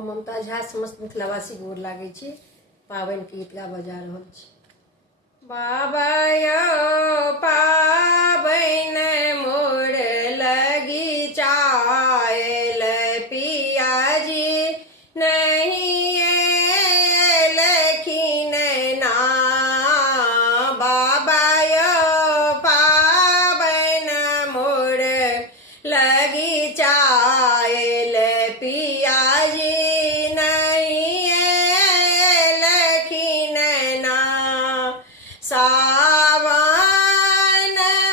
ममता झा समस्त मिथिलावासी गोर लागे छी। पावन के गीत गा बजा रहल छी। बाबा यो पावन मोर लगी चायल पियाजी नहीं लखीन ना। बाबा यो पावन मोर लगी चायल पियाजी नहीं लखीन ना। सावन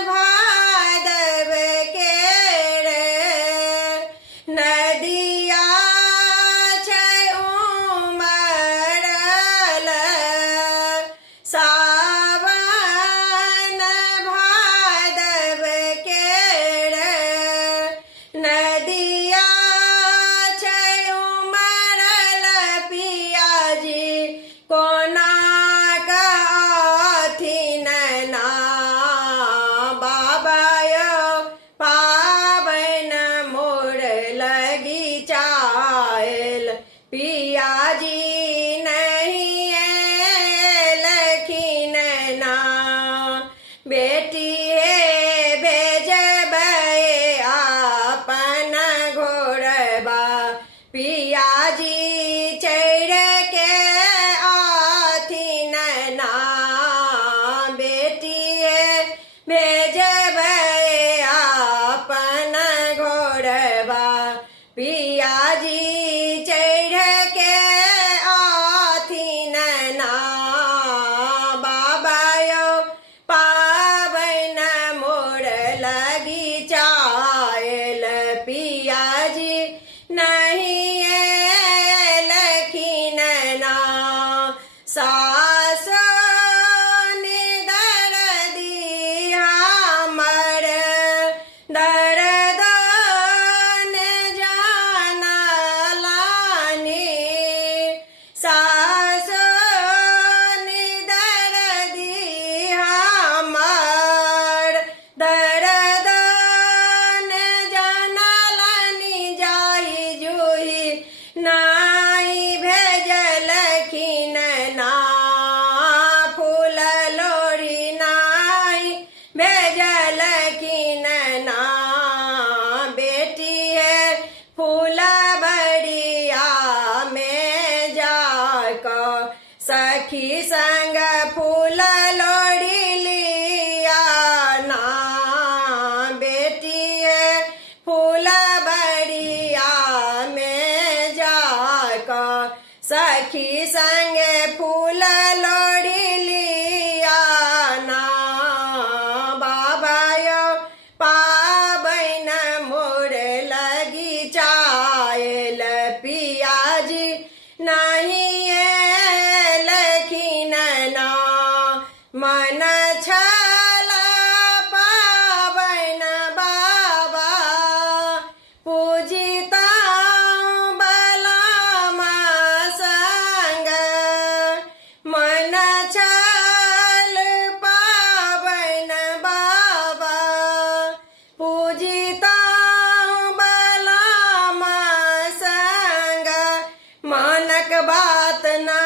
भादव केर नदिया छै उमड़ल। सावन भादव केर नदिया छै उमड़ल पियाजी कोना पियाजी नहीं लखीन ना। बेटी हे भेजबै अपन घोड़बा पियाजी चढ़ के आथिन ना। बेटी हे भेजबै अपन घोड़बा पियाजी पियाजी नहीं लखीन ना। सास दर्दी हमर दर्द न जानलानी। सास दर्दी हमर दर्द नाई भेजलखिन ना। फूल लोड़ी नाई भेजलखिन ना। बेटी है फूल बड़िया में जाकर सखी संग फूल लोड़ी लिया ना। बेटी है फूल बड़िया सखी संगे फूल लोड़ी लिया ना। बाबा यो पावन मोर लगी चायल पियाजी नहीं लखीन ना। मन छला पावन बाबा पूजिता बात ना